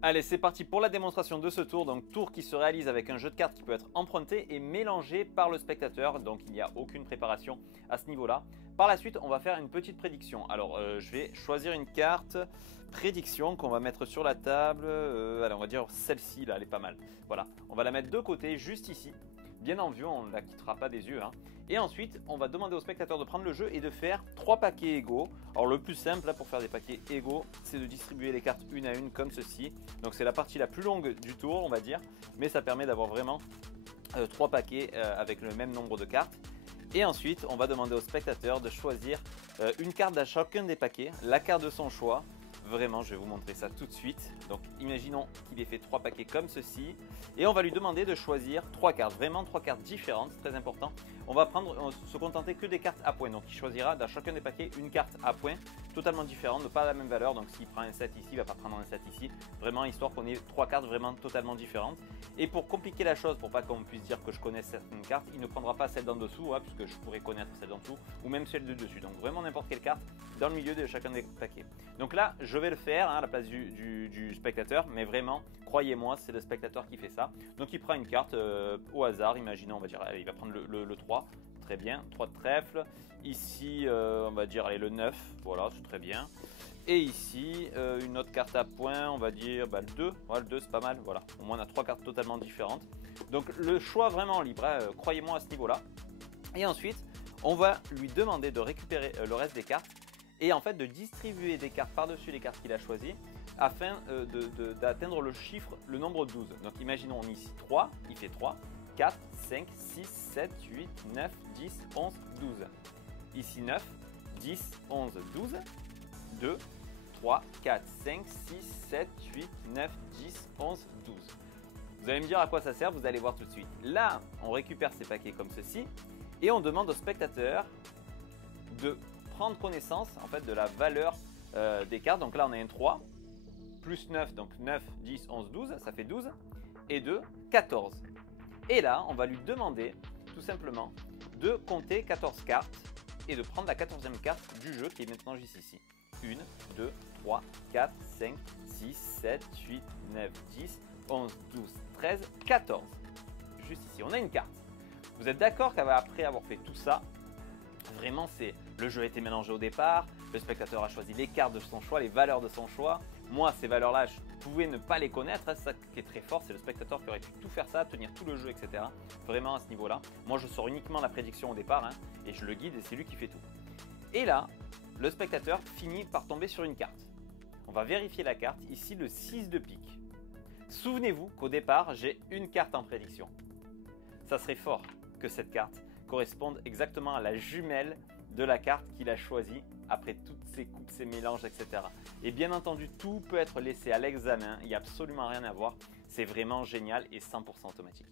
Allez, c'est parti pour la démonstration de ce tour. Donc, tour qui se réalise avec un jeu de cartes qui peut être emprunté et mélangé par le spectateur. Donc, il n'y a aucune préparation à ce niveau-là. Par la suite, on va faire une petite prédiction. Alors, je vais choisir une carte prédiction qu'on va mettre sur la table. Allez, on va dire celle-ci, là, elle est pas mal. Voilà, on va la mettre de côté, juste ici. Bien en vue, on ne la quittera pas des yeux. Et ensuite, on va demander au spectateur de prendre le jeu et de faire 3 paquets égaux. Alors le plus simple là, pour faire des paquets égaux, c'est de distribuer les cartes une à une comme ceci. Donc c'est la partie la plus longue du tour, on va dire. Mais ça permet d'avoir vraiment 3 paquets avec le même nombre de cartes. Et ensuite, on va demander au spectateur de choisir une carte à chacun des paquets, la carte de son choix. Vraiment, je vais vous montrer ça tout de suite. Donc, imaginons qu'il ait fait 3 paquets comme ceci. Et on va lui demander de choisir 3 cartes. Vraiment 3 cartes différentes, c'est très important. On va se contenter que des cartes à points. Donc, il choisira dans chacun des paquets une carte à points totalement différente, pas la même valeur. Donc, s'il prend un 7 ici, il ne va pas prendre un 7 ici. Vraiment, histoire qu'on ait 3 cartes vraiment totalement différentes. Et pour compliquer la chose, pour pas qu'on puisse dire que je connais certaines cartes, il ne prendra pas celle d'en dessous, puisque je pourrais connaître celle d'en dessous, ou même celle de dessus. Donc, vraiment n'importe quelle carte dans le milieu de chacun des paquets. Donc là, je vais le faire à la place du spectateur, mais vraiment, croyez-moi, c'est le spectateur qui fait ça. Donc il prend une carte au hasard, imaginons, on va dire, allez, il va prendre le 3, très bien, 3 de trèfle. Ici, on va dire, allez, le 9, voilà, c'est très bien. Et ici, une autre carte à points, on va dire le 2, voilà, le 2 c'est pas mal, voilà. Au moins on a 3 cartes totalement différentes. Donc le choix vraiment libre, croyez-moi à ce niveau-là. Et ensuite, on va lui demander de récupérer le reste des cartes et en fait de distribuer des cartes par-dessus les cartes qu'il a choisies afin d'atteindre le nombre 12. Donc imaginons ici 3, il fait 3, 4, 5, 6, 7, 8, 9, 10, 11, 12. Ici 9, 10, 11, 12, 2, 3, 4, 5, 6, 7, 8, 9, 10, 11, 12. Vous allez me dire à quoi ça sert, vous allez voir tout de suite. Là, on récupère ces paquets comme ceci et on demande au spectateur de prendre connaissance en fait de la valeur des cartes. Donc là on a un 3 plus 9, donc 9, 10, 11, 12, ça fait 12 et 2, 14. Et là on va lui demander tout simplement de compter 14 cartes et de prendre la 14e carte du jeu qui est maintenant juste ici. 1, 2, 3, 4, 5, 6, 7, 8, 9, 10, 11, 12, 13, 14. Juste ici, on a une carte. Vous êtes d'accord qu'après avoir fait tout ça, vraiment, le jeu a été mélangé au départ, le spectateur a choisi les cartes de son choix, les valeurs de son choix. Moi, ces valeurs-là, je pouvais ne pas les connaître. C'est ça qui est très fort, c'est le spectateur qui aurait pu tout faire ça, tenir tout le jeu, etc. Vraiment à ce niveau-là. Moi, je sors uniquement la prédiction au départ et je le guide et c'est lui qui fait tout. Et là, le spectateur finit par tomber sur une carte. On va vérifier la carte, ici le 6 de pique. Souvenez-vous qu'au départ, j'ai une carte en prédiction. Ça serait fort que cette carte corresponde exactement à la jumelle de la carte qu'il a choisie après toutes ces coupes, ces mélanges, etc. Et bien entendu, tout peut être laissé à l'examen, il n'y a absolument rien à voir. C'est vraiment génial et 100% automatique.